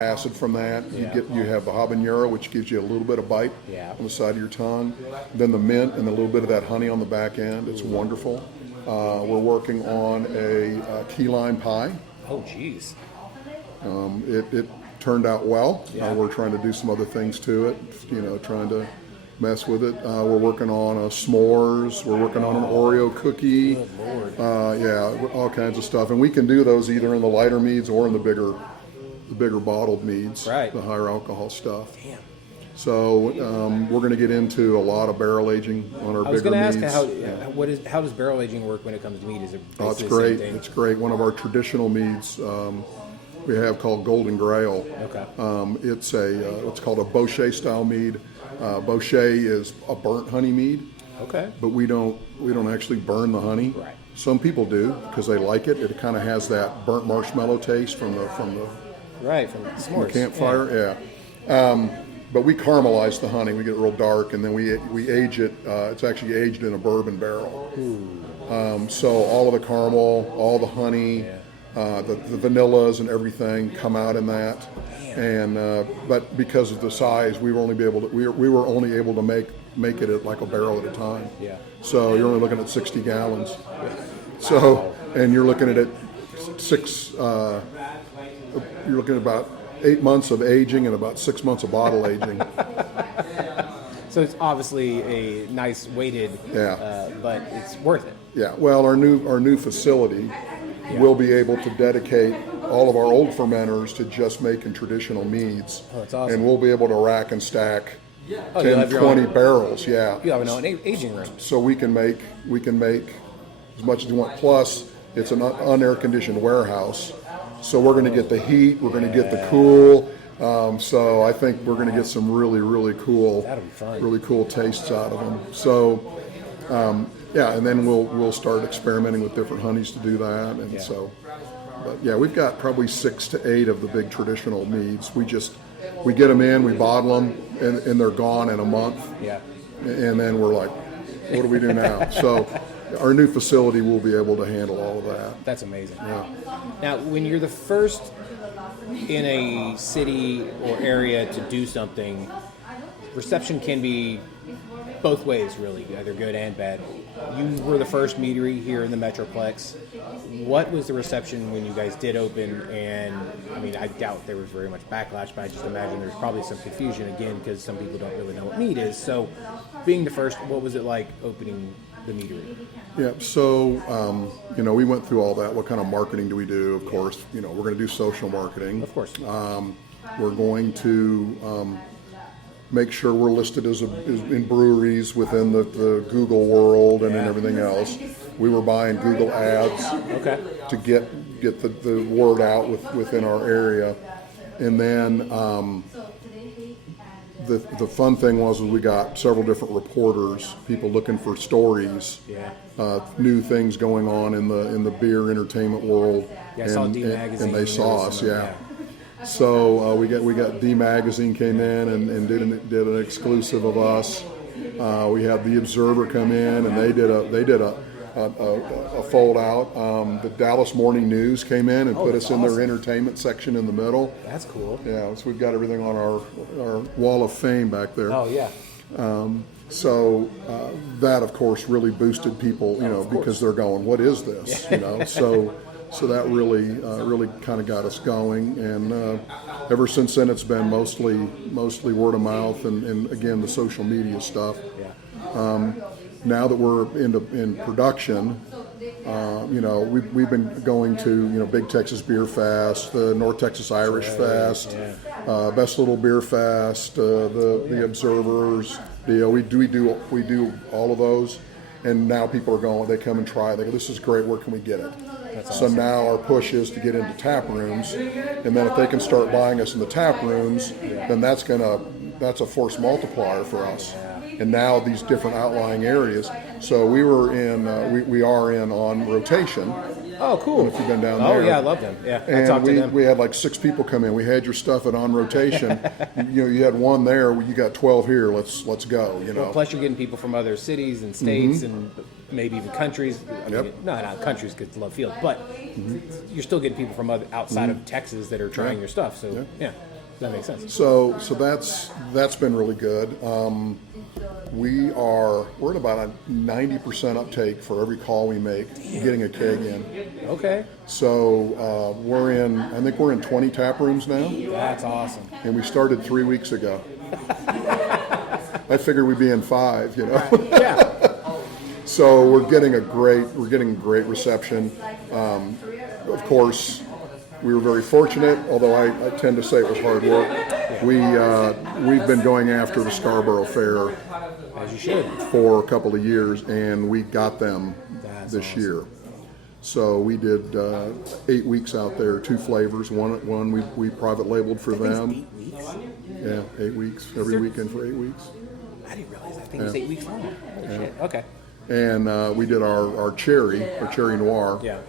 acid from that. You have the habanero, which gives you a little bit of bite on the side of your tongue. Then the mint and a little bit of that honey on the back end. It's wonderful. We're working on a key lime pie. Oh, geez. It turned out well. We're trying to do some other things to it, trying to mess with it. We're working on a s'mores. We're working on an Oreo cookie. Good Lord. All kinds of stuff. And we can do those either in the lighter meads or in the bigger bottled meads, the higher alcohol stuff. Damn. So we're going to get into a lot of barrel aging on our bigger meads. I was going to ask how does barrel aging work when it comes to mead? Is it it's great. It's great. One of our traditional meads we have called Golden Grail. Okay. It's called a Bochet style mead. Bochet is a burnt honey mead. Okay. But we don't actually burn the honey. Right. Some people do because they like it. It kind of has that burnt marshmallow taste from the s'mores. Campfire. Yeah. But we caramelize the honey. We get it real dark, and then we age it. It's actually aged in a bourbon barrel. So all of the caramel, all the honey, the vanillas and everything come out in that. And but because of the size, we were only able to make it at like a barrel at a time. Yeah. So you're only looking at 60 gallons. So and you're looking at it you're looking at about 8 months of aging and about 6 months of bottle aging. So it's obviously a nice weighted, but it's worth it. Yeah. Well, our new facility will be able to dedicate all of our old fermenters to just making traditional meads. Oh, that's awesome. And we'll be able to rack and stack 10, 20 barrels. Yeah. You have an own aging room. So we can make as much as you want. Plus, it's an unair conditioned warehouse. So we're going to get the heat, we're going to get the cool. So I think we're going to get some really, really cool, tastes out of them. So and then we'll start experimenting with different honeys to do that. And but we've got probably 6 to 8 of the big traditional meads. We get them in, we bottle them, and they're gone in a month. Yeah. And then we're like, what do we do now? So our new facility will be able to handle all of that. That's amazing. Yeah. Now, when you're the first in a city or area to do something, reception can be both ways, really, either good and bad. You were the first meadery here in the Metroplex. What was the reception when you guys did open? And I mean, I doubt there was very much backlash, but I just imagine there's probably some confusion again because some people don't really know what mead is. So, being the first, what was it like opening the meadery? Yeah, so we went through all that. What kind of marketing do we do? Of course, we're going to do social marketing. Of course. We're going to make sure we're listed as in breweries within the Google world and everything else. We were buying Google ads to get the word out within our area, and then the fun thing was we got several different reporters, people looking for stories, new things going on in the beer entertainment world, and they saw us, So we got D Magazine came in and did an exclusive of us. We had the Observer come in and they did a fold out. The Dallas Morning News came in and put us in their entertainment section in the middle. That's cool. Yeah, so we've got everything on our wall of fame back there. Oh yeah. So that of course really boosted people, because they're going, what is this? So that really kind of got us going, and ever since then it's been mostly word of mouth and again the social media stuff. Now that we're in production, we've been going to Big Texas Beer Fest, the North Texas Irish Fest, Best Little Beer Fest, the Observers. We do all of those, and now people are going. They come and try. They go, this is great. Where can we get it? So now our push is to get into tap rooms, and then if they can start buying us in the tap rooms, then that's a force multiplier for us. And now these different outlying areas. So we are in on rotation. Oh, cool. If you've been down there. Oh yeah, I love them. Yeah, and I talked to them. We had like 6 people come in. We had your stuff at on rotation. You had 1 there. You got 12 here. Let's go. Well, plus you're getting people from other cities and states and maybe even countries. I mean, not countries because love field, but you're still getting people from outside of Texas that are trying your stuff. So yeah. That makes sense. So that's been really good. We're at about a 90% uptake for every call we make, getting a keg in. Okay. So I think we're in 20 tap rooms now, That's awesome. and we started 3 weeks ago. I figured we'd be in 5, Yeah. So we're getting great reception. Of course, we were very fortunate, although I tend to say it was hard work. We've been going after the Scarborough Fair As you should. for a couple of years, and we got them this awesome. year. So we did 8 weeks out there, 2 flavors. One we private labeled for them. 8 weeks? Yeah, 8 weeks, every weekend for 8 weeks. I didn't realize that. I think it was 8 weeks long. Holy shit. Okay. And we did our cherry noir. Yeah.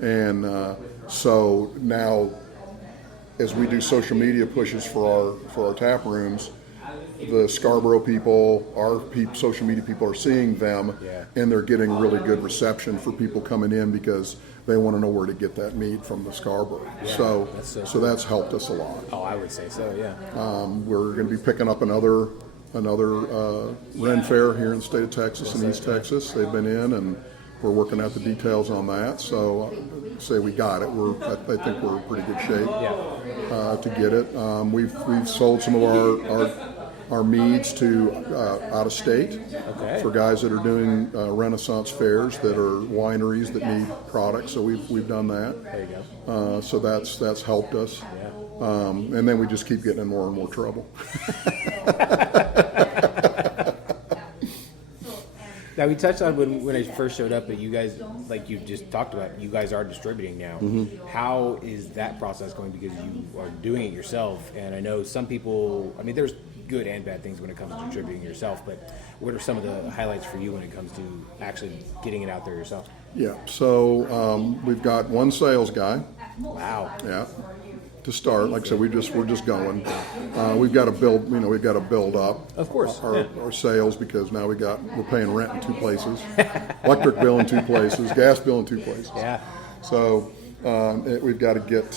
And so now, as we do social media pushes for our tap rooms, the Scarborough people, our social media people are seeing them, and they're getting really good reception for people coming in because they want to know where to get that mead from the Scarborough. Yeah, so cool. that's helped us a lot. Oh, I would say so, yeah. We're going to be picking up another Ren Fair here in the state of Texas and East Texas. They've been in, and we're working out the details on that. So say we got it. I think we're in pretty good shape to get it. We've sold some of our meads to out of state for guys that are doing Renaissance fairs that are wineries that need products. So we've done that. There you go. So that's helped us. And then we just keep getting in more and more trouble. Now, we touched on when I first showed up, but you guys, like you just talked about, you guys are distributing now. How is that process going? Because you are doing it yourself, and I know some people, I mean, there's good and bad things when it comes to distributing yourself, but what are some of the highlights for you when it comes to actually getting it out there yourself? Yeah, so we've got one sales guy. Wow. Yeah. To start, like I said, we're just going. We've got to build. We've got to build up. Of course. Our sales, because now we're paying rent in 2 places, electric bill in 2 places, gas bill in 2 places. Yeah. So we've got to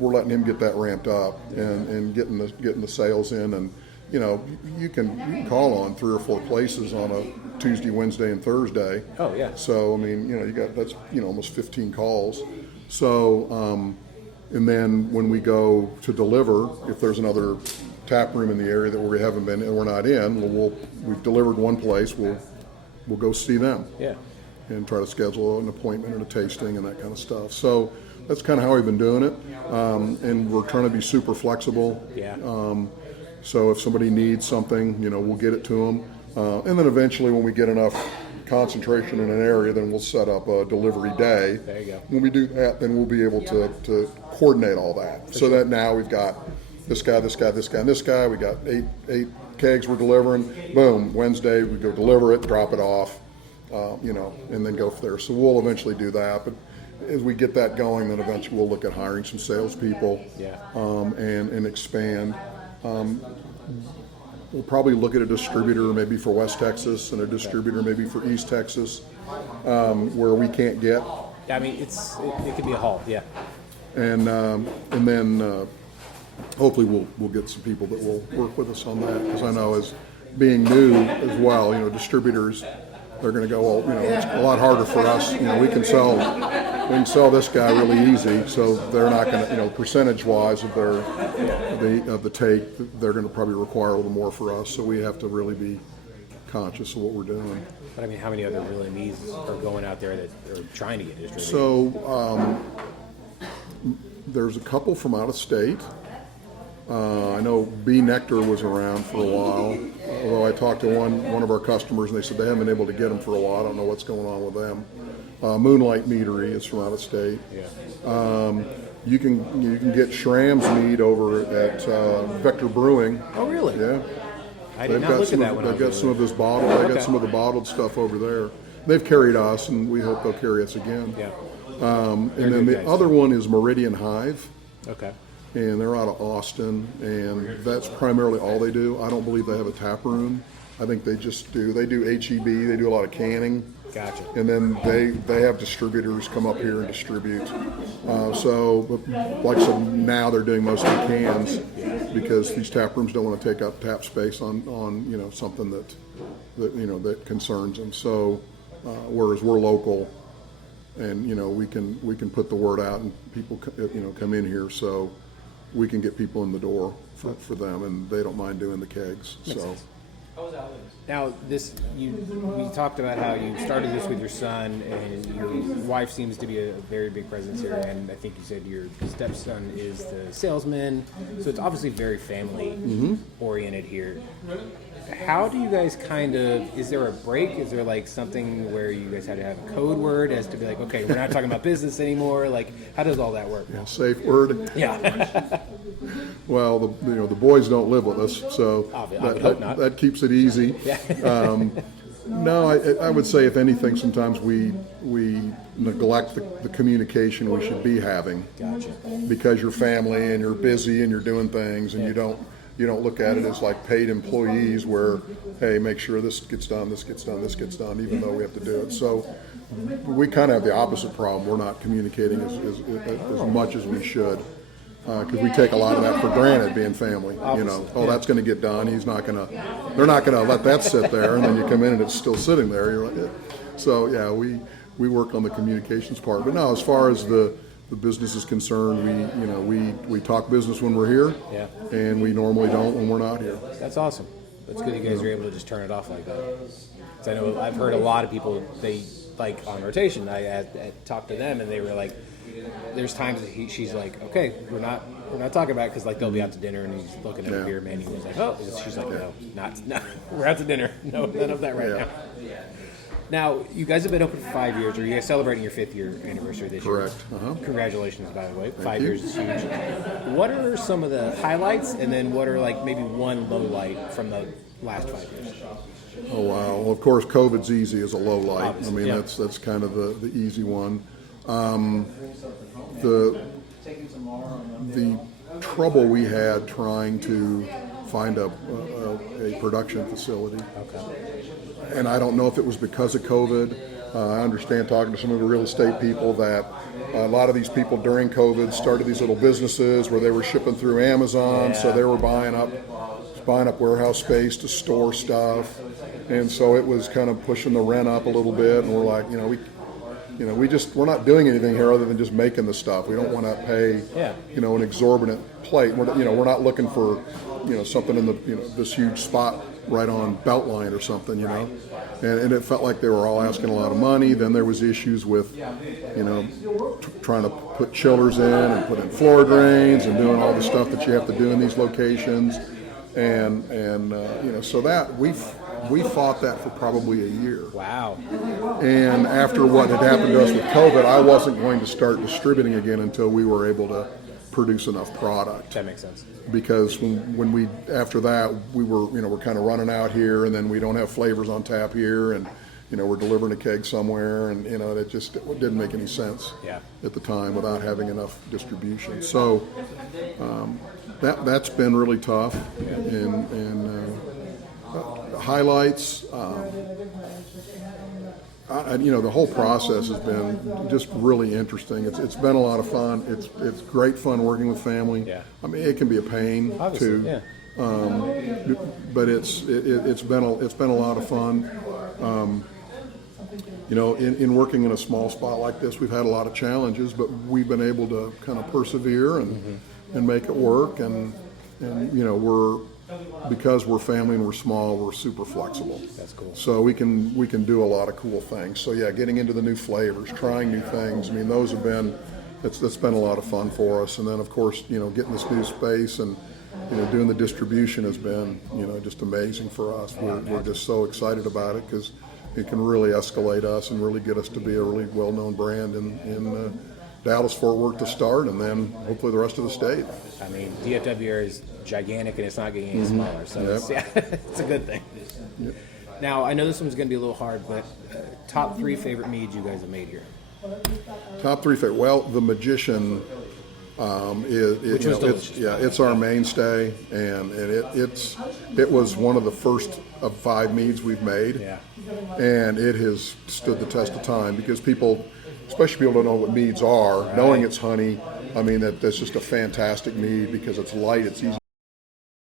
we're letting him get that ramped up and getting the sales in, and you can call on 3 or 4 places on a Tuesday, Wednesday, and Thursday. Oh yeah. So I mean, you got that's almost 15 calls. So. And then when we go to deliver, if there's another tap room in the area that we haven't been and we're not in, we've delivered one place, we'll go see them. Yeah. And try to schedule an appointment and a tasting and that kind of stuff. So that's kind of how we've been doing it. And we're trying to be super flexible. Yeah. So if somebody needs something, we'll get it to them. And then eventually when we get enough concentration in an area, then we'll set up a delivery day. There you go. When we do that, then we'll be able to coordinate all that. So that now we've got this guy, this guy, this guy, and this guy. We got eight kegs we're delivering. Boom, Wednesday we go deliver it, drop it off, and then go from there. So we'll eventually do that. But as we get that going, then eventually we'll look at hiring some salespeople. And expand. We'll probably look at a distributor maybe for West Texas and a distributor maybe for East Texas, where we can't get. I mean, it could be a haul, yeah. And then hopefully we'll get some people that will work with us on that, because I know as being new as well, distributors, they're going to go, well, it's a lot harder for us. We can sell this guy really easy, so they're not going to, percentage-wise of the take, they're going to probably require a little more for us. So we have to really be conscious of what we're doing. But I mean, how many other really meads are going out there that are trying to get distributed? So there's a couple from out of state. I know Bee Nectar was around for a while, although I talked to one of our customers and they said they haven't been able to get them for a while. I don't know what's going on with them. Moonlight Meadery is from out of state. Yeah. You can get Schramm's mead over at Vector Brewing. Oh, really? Yeah. I did not look at that one. They've got some of this bottled. They got some of the bottled stuff over there. They've carried us, and we hope they'll carry us again. Yeah. And then the other one is Meridian Hive. Okay. And they're out of Austin, and that's primarily all they do. I don't believe they have a tap room. I think they just do. They do HEB. They do a lot of canning. Gotcha. And then they have distributors come up here and distribute. So, like I said, now they're doing mostly cans because these tap rooms don't want to take up tap space on something that concerns them. So, whereas we're local, and we can put the word out and people come in here, so we can get people in the door for them, and they don't mind doing the kegs. Makes so. sense. Now, we talked about how you started this with your son, and your wife seems to be a very big presence here, and I think you said your stepson is the salesman, so it's obviously very family-oriented here. How do you guys is there a break? Is there like something where you guys had to have a code word as to be like, okay, we're not talking about business anymore? Like, how does all that work? Yeah, safe word. Yeah. Well, the boys don't live with us, so I would hope not. That keeps it easy. Yeah. No, I would say if anything, sometimes we neglect the communication we should be having. Gotcha. Because you're family and you're busy and you're doing things, and you don't look at it as like paid employees where, hey, make sure this gets done, even though we have to do it. So we kind of have the opposite problem. We're not communicating as much as we should. Because we take a lot of that for granted, being family. That's going to get done. They're not going to let that sit there, and then you come in and it's still sitting there. You're like, yeah. So yeah, we work on the communications part. But no, as far as the business is concerned, we talk business when we're here, and we normally don't when we're not here. That's awesome. That's good. You guys are able to just turn it off like that. 'Cause I know I've heard a lot of people, they like on rotation. I talked to them, and they were like, there's times that she's like, okay, we're not talking about it, because like they'll be out to dinner and he's looking at a beer menu and he's like, oh, she's like, no, we're out to dinner. No, none of that right now. Now, you guys have been open for 5 years, or you guys celebrating your 5th year anniversary this year. Correct. Uh-huh. Congratulations, by the way. Thank 5 you. years is huge. What are some of the highlights, and then what are like maybe one low light from the last 5 years? Oh wow! Well, of course, COVID's easy as a low light. Obviously, I mean, that's kind of the easy one. The trouble we had trying to find a production facility. Okay. And I don't know if it was because of COVID. I understand, talking to some of the real estate people, that a lot of these people during COVID started these little businesses where they were shipping through Amazon, so they were buying up warehouse space to store stuff, and so it was kind of pushing the rent up a little bit. And we're like, we're not doing anything here other than just making the stuff. We don't want to pay, an exorbitant plate. We're not looking for, something in this huge spot right on Beltline or something, And it felt like they were all asking a lot of money. Then there was issues with, trying to put chillers in and put in floor drains and doing all the stuff that you have to do in these locations. And so that we fought that for probably a year. Wow. And after what had happened to us with COVID, I wasn't going to start distributing again until we were able to produce enough product. That makes sense. Because when we, after that, we were, we're kind of running out here, and then we don't have flavors on tap here, and, we're delivering a keg somewhere, and, it just didn't make any sense at the time without having enough distribution. So that's been really tough. And highlights, the whole process has been just really interesting. It's been a lot of fun. It's great fun working with family. Yeah. I mean, it can be a pain too. Yeah. But it's been a lot of fun. In working in a small spot like this, we've had a lot of challenges, but we've been able to kind of persevere and make it work. And because we're family and we're small, we're super flexible. That's cool. So we can do a lot of cool things. So yeah, getting into the new flavors, trying new things. I mean, those have been, that's been a lot of fun for us. And then of course, getting this new space and doing the distribution has been, just amazing for us. We're just so excited about it because it can really escalate us and really get us to be a really well-known brand in Dallas-Fort Worth to start, and then hopefully the rest of the state. I mean, DFW is gigantic, and it's not getting any smaller, so it's a good thing. Yep. Now, I know this one's going to be a little hard, but top 3 favorite meads you guys have made here? Top 3 favorite. Well, the Magician Which was delicious. It's our mainstay, and it was one of the first of 5 meads we've made, and it has stood the test of time because people, especially people don't know what meads are, knowing it's honey. I mean, that's just a fantastic mead because it's light, it's easy